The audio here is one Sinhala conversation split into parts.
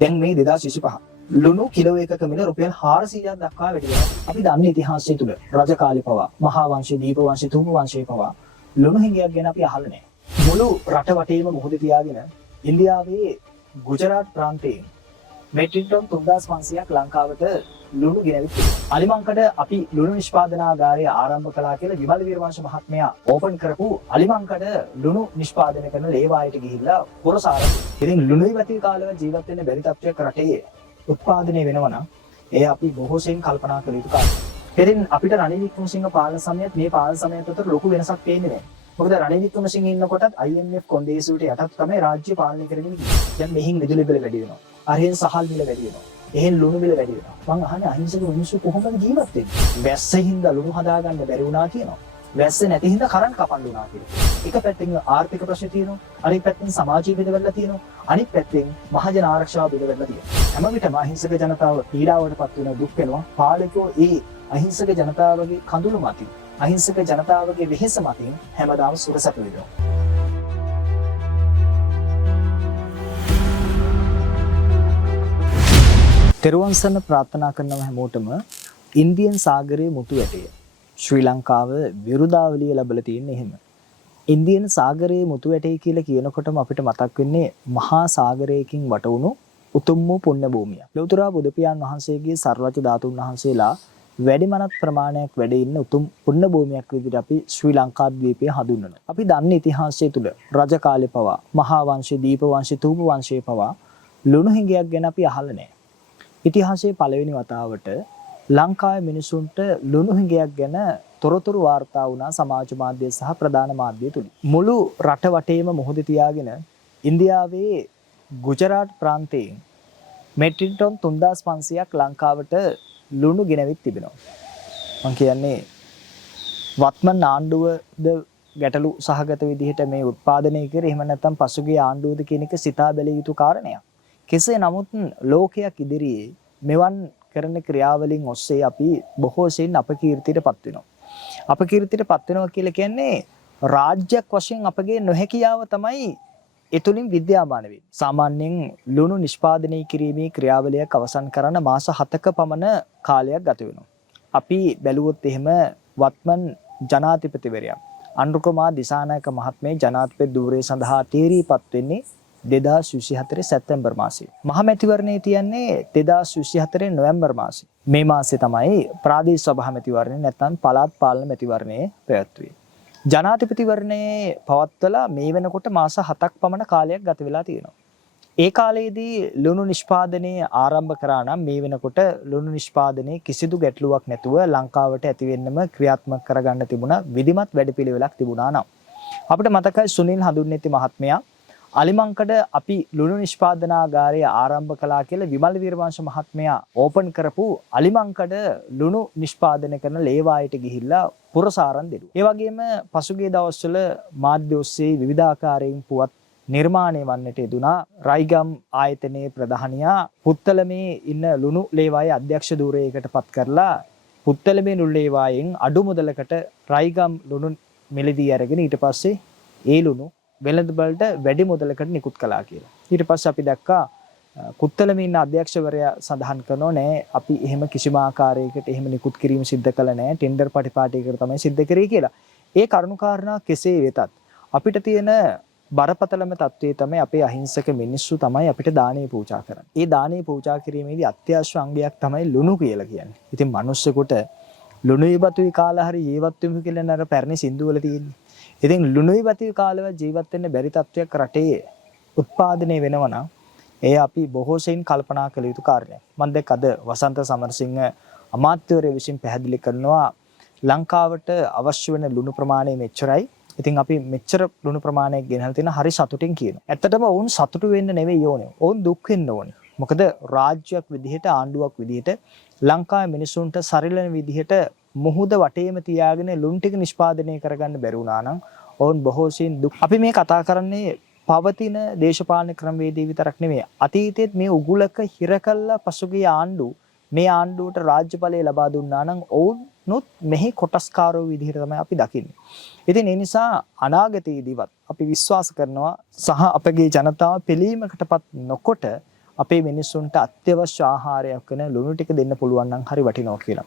දැන් මේ 2025 ලුණු කිලෝ එකක මිල රුපියල් 400ක් දක්වා වැඩි වෙනවා. අපි දන්නේ ඉතිහාසය තුල රජ කාලේ පවා මහා වංශ, දීප වංශ, තුංග වංශේ පවා ලුණු හිඟයක් ගැන අපි අහලා නැහැ. මුළු රට වටේම මොහොත තියාගෙන ඉන්දියාවේ ගුජරාට් ප්‍රාන්තයේ මෙට්‍රික් ටන් 3500ක් ලංකාවට ලුණු ගෙනවිත් තිබෙනවා. අලිමංකඩ අපි ලුණු නිෂ්පාදනාගාරය ආරම්භ කළා කියලා විමල් වීරවංශ මහත්මයා ඕපන් කරපු අලිමංකඩ ලුණු නිෂ්පාදනය කරන ලේවායට ගිහිල්ලා පුරසාර. ඉතින් ලුණුයි වැති කාලවල ජීවත් වෙන්න බැරි තත්ත්වයක් රටේ උත්පාදනය වෙනවා නම් ඒ අපි බොහෝසෙයින් කල්පනා කළ යුතු කාරණයක්. ඉතින් අපිට රනිල් වික්‍රමසිංහ පාලන සමයත් මේ පාලන සමයත් අතර ලොකු වෙනසක් පේන්නේ නැහැ. මොකද රනිල් වික්‍රමසිංහ ඉන්නකොටත් IMF කොන්දේසියට යටත් තමයි රාජ්‍ය පාලනය කරගෙන ඉන්නේ. දැන් මෙහින් විදුලි බිල වැඩි වෙනවා. අරහෙන් සහල් මිල වැඩි වෙනවා. එහෙන් ලුණු මිල වැඩි වෙනවා. මං අහන්නේ අහිංසක මිනිස්සු කොහොමද ජීවත් වෙන්නේ? වැස්සෙන් ලුණු හදාගන්න බැරි වුණා කියනවා. වැස්ස නැති හින්දා කරන්ට් කපන්න වුණා කියනවා. එක පැත්තෙන් ආර්ථික ප්‍රශ්න තියෙනවා. අනිත් පැත්තෙන් සමාජීය බෙදවැල්ල තියෙනවා. අනිත් පැත්තෙන් මහජන ආරක්ෂාව බෙදවැල්ල තියෙනවා. හැම විටම අහිංසක ජනතාව පීඩාවටපත් වෙන දුක් වෙනවා. පාලකෝ ඒ අහිංසක ජනතාවගේ කඳුළු මතින්, අහිංසක ජනතාවගේ වෙහෙස මතින් හැමදාම සුරසැප වෙනවා. තෙරුවන් සරණ ප්‍රාර්ථනා කරනවා හැමෝටම. ඉන්දියන් සාගරයේ මුතු ඇටය. ශ්‍රී ලංකාව විරුදාවලිය ලැබලා තියෙන්නේ එහෙම. ඉන්දියන් සාගරයේ මුතු ඇටය කියලා කියනකොටම අපිට මතක් වෙන්නේ මහා සාගරයකින් වටවුණු උතුම් වූ පුණ්‍ය භූමිය. ලෞතර බුදු පියාණන් වහන්සේගේ සර්වඥ ධාතුන් වහන්සේලා වැඩිමනත් ප්‍රමාණයක් වැඩ ඉන්න උතුම් පුණ්‍ය භූමියක් විදිහට අපි ශ්‍රී ලංකාද්වීපය හඳුන්වනවා. අපි දන්නේ ඉතිහාසය තුල රජ කාලේ පවා මහා වංශ, දීප වංශ, තුංග වංශේ පවා ලුණු හිඟයක් ගැන අපි අහලා නැහැ. ඉතිහාසයේ පළවෙනි වතාවට ලංකාවේ මිනිසුන්ට ලුණු හිඟයක් ගැන තොරතුරු වාර්තා වුණා සමාජ මාධ්‍ය සහ ප්‍රධාන මාධ්‍ය තුලින්. මුළු රට වටේම මොහොත තියාගෙන ඉන්දියාවේ ගුජරාට් ප්‍රාන්තයේ මෙට්‍රික් ටන් 3500ක් ලංකාවට ලුණු ගෙනවිත් තිබෙනවා. මම කියන්නේ වත්මන් ආණ්ඩුවද ගැටලු සහගත විදිහට මේ උත්පාදනය කරේ, එහෙම නැත්නම් පසුගිය ආණ්ඩුවද කියන එක සිතා බැලිය යුතු කාරණයක්. කෙසේ නමුත් ලෝකයක් ඉදිරියේ මෙවන් කරන ක්‍රියාවලින් ඔස්සේ අපි බොහෝ සෙයින් අපකීර්තියටපත් වෙනවා. අපකීර්තියටපත් වෙනවා කියලා කියන්නේ රාජ්‍යයක් වශයෙන් අපගේ නොහැකියාව තමයි එතුලින් විද්‍යාමාන වෙන්නේ. සාමාන්‍යයෙන් ලුණු නිෂ්පාදනය කිරීමේ ක්‍රියාවලියක් අවසන් කරන මාස 7ක පමණ කාලයක් ගත වෙනවා. අපි බැලුවොත් එහෙම වත්මන් ජනාධිපතිවරයා අනුරුකුමාර දිසානායක මහත්මයා ජනාධිපති ධූරය සඳහා තීරීපත් වෙන්නේ 2024 සැප්තැම්බර් මාසයේ. මහ මැතිවරණයේ තියන්නේ 2024 නොවැම්බර් මාසයේ. මේ මාසයේ තමයි ප්‍රාදේශ සභා මැතිවරණය නැත්නම් පළාත් පාලන මැතිවරණය පැවැත්වුවේ. ජනාධිපතිවරණයේ පවත්වලා මේ වෙනකොට මාස 7ක් පමණ කාලයක් ගත වෙලා තියෙනවා. ඒ කාලයේදී ලුණු නිෂ්පාදනය ආරම්භ කරා නම් මේ වෙනකොට ලුණු නිෂ්පාදනයේ කිසිදු ගැටලුවක් නැතුව ලංකාවට ඇති වෙන්නම ක්‍රියාත්මක කරගන්න තිබුණා විධිමත් වැඩපිළිවෙලක් තිබුණා නම්. අපිට මතකයි සුනිල් හඳුන්නේති මහත්මයා අලිමංකඩ අපි ලුණු නිෂ්පාදනාගාරය ආරම්භ කළා කියලා විමල් වීරවංශ මහත්මයා ඕපන් කරපු අලිමංකඩ ලුණු නිෂ්පාදනය කරන ලේවායට ගිහිල්ලා පුරසාරන් දෙදුවා. ඒ වගේම පසුගිය දවස්වල මාධ්‍ය ඔස්සේ විවිධාකාරයෙන් පුවත් නිර්මාණය වන්නට යෙදුනා රයිගම් ආයතනයේ ප්‍රධානියා පුත්තලමේ ඉන්න ලුණු ලේවායේ අධ්‍යක්ෂ ධූරයකට පත් කරලා පුත්තලමේ ලුණු ලේවායෙන් අඩු මුදලකට රයිගම් ලුණු මිලදී අරගෙන ඊට පස්සේ ඒ ලුණු වෙළඳ බලට වැඩි මුදලකට නිකුත් කළා කියලා. ඊට පස්සේ අපි දැක්කා පුත්තලමේ ඉන්න අධ්‍යක්ෂවරයා සඳහන් කරනවා නෑ අපි එහෙම කිසිම ආකාරයකට එහෙම නිකුත් කිරීම සිද්ධ කළ නෑ, ටෙන්ඩර් පටිපාටියකට තමයි සිද්ධ කරේ කියලා. ඒ කරුණාකාරණා කෙසේ වෙතත් අපිට තියෙන බරපතලම තත්ත්වයේ තමයි අපේ අහිංසක මිනිස්සු තමයි අපිට දානේ පූජා කරන්නේ. ඒ දානේ පූජා කිරීමේදී අත්‍යවශ්‍ය අංගයක් තමයි ලුණු කියලා කියන්නේ. ඉතින් මිනිස්සුෙකුට ලුණුයි බතුයි කාලා හරි ජීවත් වෙමු කියලා නේද පැරණි සින්දු වල තියෙන්නේ. ඉතින් ලුණුයි බතුයි කාලව ජීවත් වෙන්න බැරි තත්ත්වයක් රටේ උත්පාදනය වෙනවා නම් ඒ අපි බොහෝ සෙයින් කල්පනා කළ යුතු කාර්යයක්. මම දැක්ක අද වසන්ත සමරසිංහ අමාත්‍යවරයා විසින් පැහැදිලි කරනවා ලංකාවට අවශ්‍ය වෙන ලුණු ප්‍රමාණය මෙච්චරයි. ඉතින් අපි මෙච්චර ලුණු ප්‍රමාණයක් ගෙනහලා තියෙන හරි සතුටින් කියනවා. ඇත්තටම වුන් සතුටු වෙන්න නෙවෙයි ඕනේ. වුන් දුක් වෙන්න ඕනේ. මොකද රාජ්‍යයක් විදිහට ආණ්ඩුවක් විදිහට ලංකාවේ මිනිසුන්ට සරිලන විදිහට මුහුද වටේම තියාගෙන ලුණු ටික නිෂ්පාදනය කරගන්න බැරි වුණා නම් වුන් බොහෝ සෙයින් දුක්. අපි මේ කතා කරන්නේ පවතින දේශපාලන ක්‍රමවේදී විතරක් නෙවෙයි. අතීතයේත් මේ උගුලක හිර කළා පසුගිය ආණ්ඩු මේ ආණ්ඩුවට රාජ්‍ය බලය ලබා දුන්නා නම් ඔවුන්ොත් මෙහි කොටස්කාරෝ විදිහට තමයි අපි දකින්නේ. ඉතින් ඒ නිසා අනාගතයේදීවත් අපි විශ්වාස කරනවා සහ අපගේ ජනතාව පිළීමකටපත් නොකොට අපේ මිනිස්සුන්ට අත්‍යවශ්‍ය ආහාරයක් වෙන ලුණු ටික දෙන්න පුළුවන් නම් හරි වටිනවා කියලා.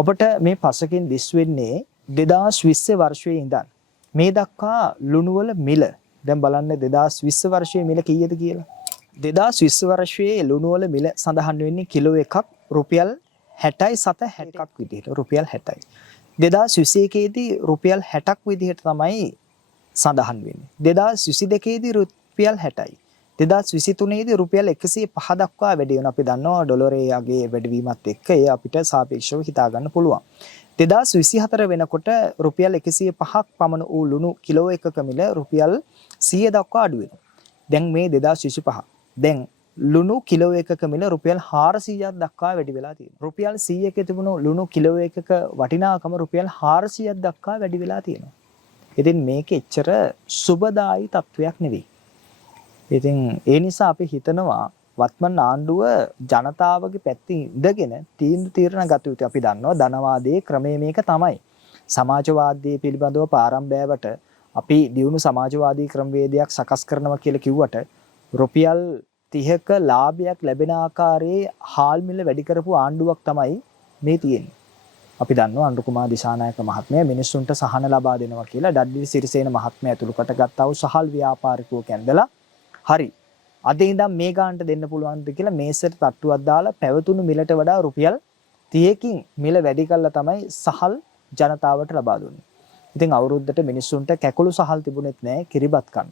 ඔබට මේ පසකින් දිස් වෙන්නේ 2020 වර්ෂයේ ඉඳන් මේ දක්වා ලුණු වල මිල දැන් බලන්න 2020 වර්ෂයේ මිල කීයද කියලා. 2020 වර්ෂයේ ලුණු වල මිල සඳහන් වෙන්නේ කිලෝ එකක් රුපියල් 60ක් විදිහට රුපියල් 60යි. 2021 දී රුපියල් 60ක් විදිහට තමයි සඳහන් වෙන්නේ. 2022 දී රුපියල් 60යි. 2023 දී රුපියල් 105 දක්වා වැඩි වෙනවා. අපි දන්නවා ඩොලරයේ යගේ වැඩිවීමත් එක්ක ඒ අපිට සාපේක්ෂව හිතා ගන්න පුළුවන්. 2024 වෙනකොට රුපියල් 105ක් පමණ වූ ලුණු කිලෝ එකක මිල රුපියල් 100 දක්වා අඩු වෙනවා. දැන් මේ 2025 දැන් ලුණු කිලෝ එකක මිල රුපියල් 400ක් දක්වා වැඩි වෙලා තියෙනවා. රුපියල් 100ක තිබුණු ලුණු කිලෝ එකක වටිනාකම රුපියල් 400ක් දක්වා වැඩි වෙලා තියෙනවා. ඉතින් මේක එච්චර සුබදායි තත්වයක් නෙවෙයි. ඉතින් ඒ නිසා අපි හිතනවා වත්මන් ආණ්ඩුව ජනතාවගේ පැත්තේ ඉඳගෙන තීරණ ගත යුතුයි. අපි දන්නවා ධනවාදයේ ක්‍රමය මේක තමයි. සමාජවාදයේ පිළිබඳව පාරම්භයවට අපි දියුණු සමාජවාදී ක්‍රමවේදයක් සකස් කරනවා කියලා කිව්වට රුපියල් 30ක ලාභයක් ලැබෙන ආකාරයේ හාල් මිල වැඩි කරපු ආණ්ඩුවක් තමයි මේ තියෙන්නේ. අපි දන්නවා අනුර කුමාර දිසානායක මහත්මයා මිනිස්සුන්ට සහන ලබා දෙනවා කියලා ඩඩ්ලි සිරිසේන මහත්මයා ඇතුළු කොට ගත්තා වූ සහල් ව්‍යාපාරිකයෝ කැඳලා හරි අද ඉඳන් මේ ගානට දෙන්න පුළුවන්ද කියලා මේසෙට තට්ටුවක් දාලා පැවතුණු මිලට වඩා රුපියල් 30කින් මිල වැඩි කළා තමයි සහල් ජනතාවට ලබා දුන්නේ. ඉතින් අවුරුද්දට මිනිස්සුන්ට කැකුළු සහල් තිබුණෙත් නැහැ කිරිබත් කන්න.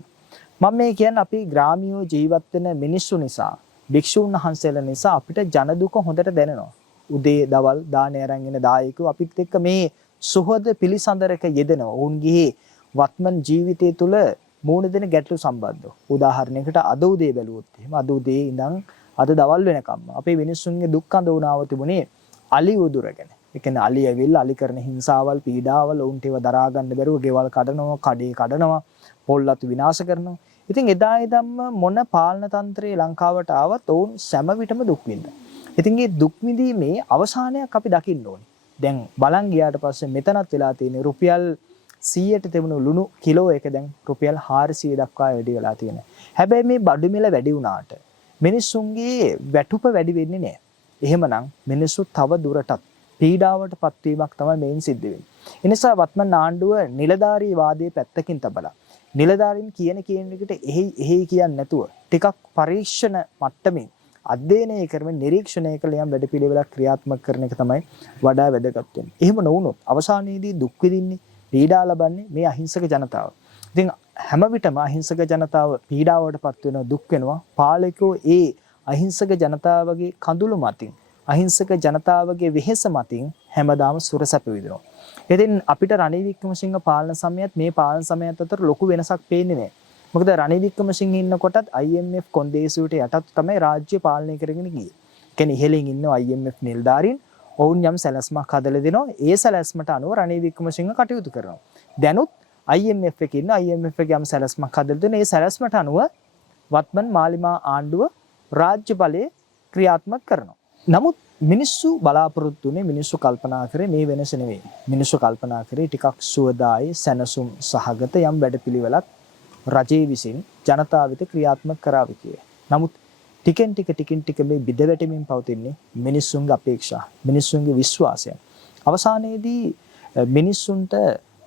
මම මේ කියන්නේ අපි ග්‍රාමීය ජීවත් වෙන මිනිස්සු නිසා භික්ෂුන් වහන්සේලා නිසා අපිට ජන දුක හොඳට දැනෙනවා. උදේ දවල් දානේ අරන් එන දායකයෝ අපිත් එක්ක මේ සුහද පිළිසඳරක යෙදෙනවා. ඔවුන්ගේ වත්මන් ජීවිතය තුළ මූණ දෙන ගැටලු සම්බන්ධව. උදාහරණයකට අද උදේ බැලුවොත් එහෙම අද උදේ ඉඳන් අද දවල් වෙනකම්ම අපේ මිනිස්සුන්ගේ දුක් අඳුනාව තිබුණේ අලි උදුරගෙන. ඒ කියන්නේ අලි ඇවිල්ලා අලි කරන හිංසාවල් පීඩාවල් උන්ට ඒවා දරා ගන්න බැරුව ගෙවල් කඩනවා, කඩේ කඩනවා, පොල්ලතු විනාශ කරනවා. ඉතින් එදා ඉඳන්ම මොන පාලන තන්ත්‍රයේ ලංකාවට ආවත් ඔවුන් සෑම විටම දුක් විඳා. ඉතින් මේ දුක් විඳීමේ අවසානයක් අපි දකින්න ඕනේ. දැන් බලන් ගියාට පස්සේ මෙතනත් වෙලා තියෙන රුපියල් 100ට තිබුණු ලුණු කිලෝ එක දැන් රුපියල් 400 දක්වා වැඩි වෙලා තියෙනවා. හැබැයි මේ බඩු මිල වැඩි වුණාට මිනිස්සුන්ගේ වැටුප වැඩි වෙන්නේ නැහැ. එහෙමනම් මිනිස්සු තව දුරටත් පීඩාවටපත් වීමක් තමයි මේන් සිද්ධ වෙන්නේ. ඒ නිසා වත්මන් ආණ්ඩුව නිලධාරී වාදයේ පැත්තකින් තබලා නිලධාරීන් කියන එකට එහෙයි කියන්නේ නැතුව ටිකක් පරීක්ෂණ මට්ටමින් අධ්‍යයනය කරමින් නිරීක්ෂණය කළ යම් වැඩපිළිවෙලක් ක්‍රියාත්මක කරන එක තමයි වඩා වැදගත් වෙන්නේ. එහෙම නොවුනොත් අවසානයේදී දුක් විඳින්නේ පීඩා ලබන්නේ මේ අහිංසක ජනතාව. ඉතින් හැම විටම අහිංසක ජනතාව පීඩාවටපත් වෙනවා, දුක් වෙනවා. පාලකයෝ ඒ අහිංසක ජනතාවගේ කඳුළු මතින්, අහිංසක ජනතාවගේ වෙහෙස මතින් හැමදාම සුරසැප විඳිනවා. ඉතින් අපිට රනිල් වික්‍රමසිංහ පාලන සමයත් මේ පාලන සමයත් අතර ලොකු වෙනසක් පේන්නේ නැහැ. මොකද රනිල් වික්‍රමසිංහ ඉන්නකොටත් IMF කොන්දේසියට යටත් තමයි රාජ්‍ය පාලනය කරගෙන ගියේ. කියන්නේ ඉහළින් ඉන්න IMF නිලධාරීන් ඔවුන් යම් සැලැස්මක් හදලා දෙනවා. ඒ සැලැස්මට අනුව රනිල් වික්‍රමසිංහ කටයුතු කරනවා. දැනුත් IMF එකේ ඉන්න IMF එකේ යම් සැලැස්මක් හදලා දෙන ඒ සැලැස්මට අනුව වත්මන් මාලිමා ආණ්ඩුව රාජ්‍ය බලය ක්‍රියාත්මක කරනවා. නමුත් මිනිස්සු බලාපොරොත්තු වෙන්නේ මිනිස්සු කල්පනා කරේ මේ වෙනස නෙවෙයි. මිනිස්සු කල්පනා කරේ ටිකක් සුවදායි සැනසුම් සහගත යම් වැඩපිළිවෙලක් රජයේ විසින් ජනතාව වෙත ක්‍රියාත්මක කරાવી කියේ. නමුත් ටිකෙන් ටික මේ බිඳ වැටෙමින් පවතින්නේ මිනිස්සුන්ගේ අපේක්ෂා, මිනිස්සුන්ගේ විශ්වාසය. අවසානයේදී මිනිස්සුන්ට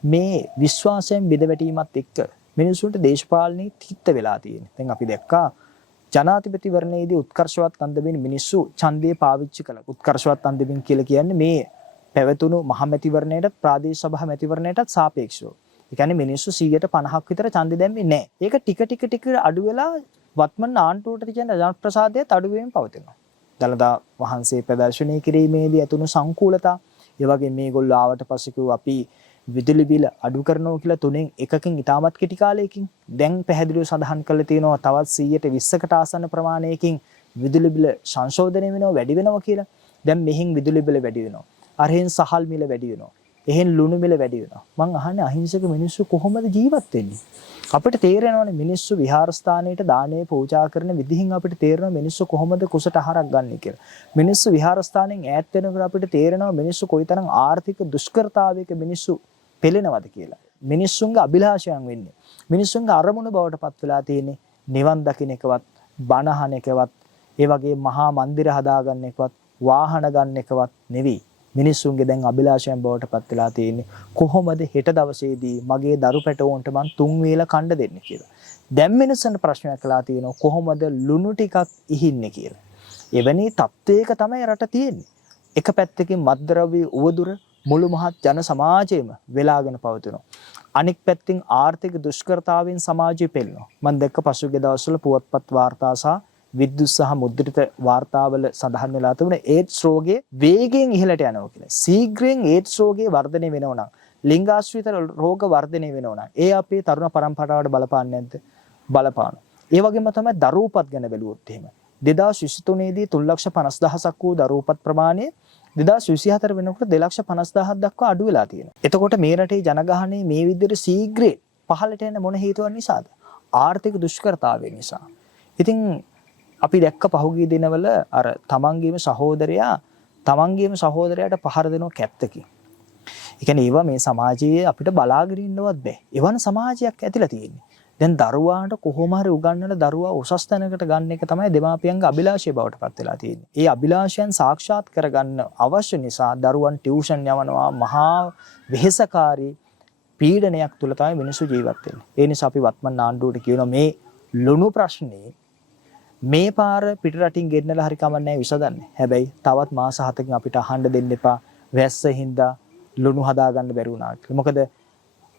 මේ විශ්වාසයෙන් බිඳ වැටීමත් එක්ක මිනිස්සුන්ට දේශපාලනයේ තිත්ත වෙලා තියෙනවා. දැන් අපි දැක්කා ජනාධිපතිවරණයේදී උත්කර්ෂවත් අන්දමින් මිනිස්සු ඡන්දය පාවිච්චි කළා. උත්කර්ෂවත් අන්දමින් කියලා කියන්නේ මේ පැවතුණු මහමැතිවරණයට ප්‍රාදේශ සභා මැතිවරණයටත් සාපේක්ෂව. ඒ කියන්නේ මිනිස්සු 150ක් විතර ඡන්දෙ දැම්මේ නැහැ. ඒක ටික අඩු වෙලා වත්මන් ආණ්ඩුවට තියෙන ජනප්‍රසාදයත් අඩු වෙමින් පවතිනවා. දළදා වහන්සේ ප්‍රදර්ශනය කිරීමේදී ඇතුණු සංකූලතා, ඒ වගේ මේගොල්ලෝ ආවට පස්සේ කිව්වා අපි විදුලි බිල අඩු කරනවා කියලා 3න් 1කින් ඉතාමත් කෙටි කාලයකින් දැන් පැහැදිලිව සඳහන් කරලා තියෙනවා තවත් 120කට ආසන්න ප්‍රමාණයකින් විදුලි බිල සංශෝධනය වෙනවා, වැඩි වෙනවා කියලා. දැන් මෙහින් විදුලි බිල වැඩි වෙනවා. අරහෙන් සහල් මිල වැඩි වෙනවා. එහෙන් ලුණු මිල වැඩි වෙනවා. මං අහන්නේ අහිංසක මිනිස්සු කොහොමද ජීවත් වෙන්නේ? අපිට තේරෙනවානේ මිනිස්සු විහාරස්ථානයට දානේ පූජා කරන විදිහින් අපිට තේරෙනවා මිනිස්සු කොහොමද කුසට ආහාරයක් ගන්න කියලා. මිනිස්සු විහාරස්ථානෙන් ඈත් වෙනකොට අපිට තේරෙනවා මිනිස්සු කොයිතරම් ආර්ථික දුෂ්කරතාවයක මිනිස්සු පෙළෙනවද කියලා. මිනිස්සුන්ගේ අභිලාෂයන් වෙන්නේ. මිනිස්සුන්ගේ අරමුණ බවට පත් වෙලා තියෙන්නේ නිවන් දකින්න එකවත්, බණ අහන එකවත්, ඒ වගේ මහා මන්දිර හදාගන්න එකවත් වාහන ගන්න එකවත් නෙවෙයි. මිනිස්සුන්ගේ දැන් අභිලාෂයන් බවට පත් වෙලා තියෙන්නේ කොහොමද හෙට දවසේදී මගේ දරු පැටවුන්ට මං 3 වේල කන්න දෙන්නේ කියලා. දැන් මිනිස්සුන්ට ප්‍රශ්නයක් කළා තියෙනවා කොහොමද ලුණු ටිකක් ඉහින්නේ කියලා. එවැනි තත්ත්වයක තමයි රට තියෙන්නේ. එක පැත්තකින් මත්ද්‍රව්‍ය උවදුර මුළු මහත් ජන සමාජයේම වෙලාගෙන පවතිනවා. අනෙක් පැත්තෙන් ආර්ථික දුෂ්කරතාවෙන් සමාජය පෙළෙනවා. මම දැක්ක පසුගිය දවස්වල පුවත්පත් වාර්තා සහ විද්‍යුත් සහ මුද්‍රිත වාර්තාවල සඳහන් වෙලා තිබුණේ ඒඩ්ස් රෝගයේ වේගයෙන් ඉහළට යනවා කියලා. ශීඝ්‍රයෙන් ඒඩ්ස් රෝගයේ වර්ධනය වෙනවා නම් ලිංගාශ්‍රිත රෝග වර්ධනය වෙනවා නම් ඒ අපේ තරුණ පරම්පරාවට බලපාන්නේ නැද්ද? බලපානවා. ඒ වගේම තමයි දරුවපත් ගැන බැලුවොත් එහෙම 2023 දී 3,50,000ක් වූ දරුවපත් ප්‍රමාණය 2024 වෙනකොට 2,50,000ක් දක්වා අඩු වෙලා තියෙනවා. එතකොට මේ රටේ ජනගහනය මේ විදිහට ශීඝ්‍රයෙන් පහළට යන මොන හේතුවක් නිසාද? ආර්ථික දුෂ්කරතාවය නිසා. ඉතින් අපි දැක්ක පහුගිය දිනවල අර තමන්ගේම සහෝදරයාට පහර දෙනවා කැත්තකින්. ඒ කියන්නේ ඒවා මේ සමාජයේ අපිට බලාගෙන ඉන්නවත් බෑ. එවන් සමාජයක් ඇතිලා තියෙන්නේ. දැන් දරුවාට කොහොම හරි උගන්වන දරුවා උසස් තැනකට ගන්න එක තමයි දෙමාපියන්ගේ අභිලාෂය බවට පත් වෙලා තියෙන්නේ. ඒ අභිලාෂයන් සාක්ෂාත් කරගන්න අවශ්‍ය නිසා දරුවන් ටියුෂන් යවනවා මහා වෙහෙසකාරී පීඩනයක් තුල තමයි මිනිස්සු ජීවත් වෙන්නේ. ඒ නිසා අපි වත්මන් ආණ්ඩුවට කියනවා මේ ලුණු ප්‍රශ්නේ මේ පාර පිට රටින් ගෙන්නලා හරි කමන්නේ විසඳන්න. හැබැයි තවත් මාස 7කින් අපිට අහන්න දෙන්න එපා වැස්ස හින්දා ලුණු හදාගන්න බැරි වුණා කියලා. මොකද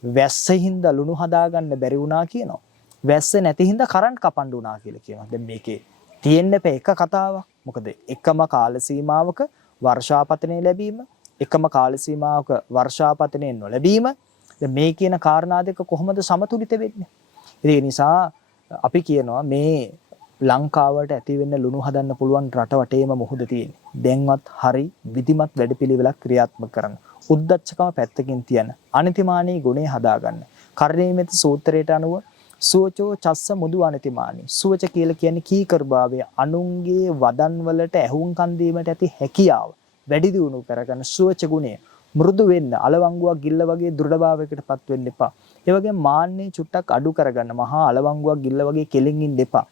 වැස්ස හින්දා ලුණු හදාගන්න බැරි වුණා කියනවා. වැස්ස නැති හින්දා කරන්ට් කපන්න වුණා කියලා කියනවා. දැන් මේකේ තියෙන්න එපා එක කතාවක්. මොකද එකම කාල සීමාවක වර්ෂාපතනය ලැබීම, එකම කාල සීමාවක වර්ෂාපතනය නොලැබීම, දැන් මේ කියන කාරණා දෙක කොහොමද සමතුලිත වෙන්නේ? ඒ නිසා අපි කියනවා මේ ලංකාවට ඇති වෙන්න ලුණු හදන්න පුළුවන් රට වටේම මුහුද තියෙන්නේ. දැන්වත් හරි විධිමත් වැඩපිළිවෙලක් ක්‍රියාත්මක කරන්න. උද්දච්චකම පැත්තකින් තියන අනිතිමානී ගුණේ හදාගන්න. කර්ණීයමෙත සූත්‍රයට අනුව සුවචෝ චස්ස මුදු අනිතිමානී. සුවච කියලා කියන්නේ කීකරුභාවය, අනුන්ගේ වදන් වලට ඇහුම්කන් දීමට ඇති හැකියාව වැඩි දියුණු කරගන්න සුවච ගුණය. මෘදු වෙන්න, අලවංගුවක් ගිල්ල වගේ දෘಢභාවයකටපත් වෙන්න එපා. ඒ වගේම මාන්නේ චුට්ටක් අඩු කරගන්න. මහා අලවංගුවක් ගිල්ල වගේ කෙලින් ඉන්න එපා.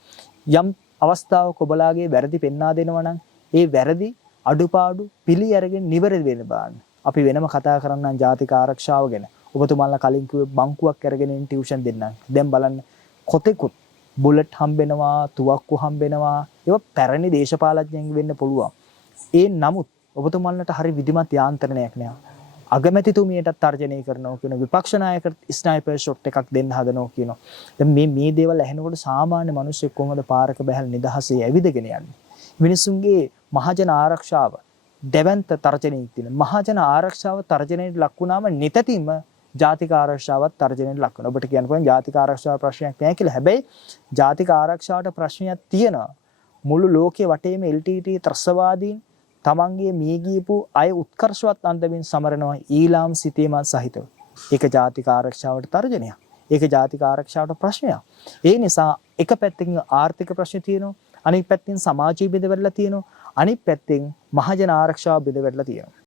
යම් අවස්ථාවක ඔබලාගේ වැරදි පෙන්වා දෙනවා නම් ඒ වැරදි අඩුපාඩු පිළි අරගෙන නිවැරදි වෙන්න බලන්න. අපි වෙනම කතා කරන්නම් ජාතික ආරක්ෂාව ගැන. ඔබතුමාලා කලින් කිව්වේ බංකුවක් අරගෙන ඉන්න ටියුෂන් දෙන්නම්. දැන් බලන්න කොතෙකුත් බුලට් හම්බෙනවා, තුවක්කු හම්බෙනවා. ඒවා පැරණි දේශපාලඥයන් වෙන්න පුළුවන්. ඒ නමුත් ඔබතුමාලට හරි විධිමත් යාන්ත්‍රණයක් නෑ. අගමැතිතුමියටත් තර්ජනය කරනවා කියන විපක්ෂ naයකට ස්නයිපර් ෂොට් එකක් දෙන්න හදනවා කියනවා. දැන් මේ දේවල් ඇහෙනකොට සාමාන්‍ය මිනිස්සෙක් කොහොමද පාරක බහැලා නිදහසේ ඇවිදගෙන යන්නේ? මිනිසුන්ගේ මහජන ආරක්ෂාව දෙවන්ත තර්ජනයක් තියෙන. මහජන ආරක්ෂාව තර්ජනයට ලක් වුණාම නිතතින්ම ජාතික ආරක්ෂාවත් තර්ජනයට ලක් වෙනවා. ඔබට කියන්න පුළුවන් ජාතික ආරක්ෂාව ප්‍රශ්නයක් නැහැ කියලා. හැබැයි ජාතික ආරක්ෂාවට ප්‍රශ්නයක් තියෙනවා. මුළු ලෝකයේ වටේම LTT ත්‍රස්තවාදීන් තමන්ගේ මිය ගියපු අය උත්කර්ෂවත් අන්දමින් සමරනවා ඊළාම් සිතීම සහිතව. ඒක ජාතික ආරක්ෂාවට තර්ජනයක්. ඒක ජාතික ආරක්ෂාවට ප්‍රශ්නයක්. ඒ නිසා එක පැත්තකින් ආර්ථික ප්‍රශ්න තියෙනවා, අනිත් පැත්තෙන් සමාජීය බෙදවැටලා තියෙනවා, අනිත් පැත්තෙන් මහජන ආරක්ෂාව බෙදවැටලා තියෙනවා.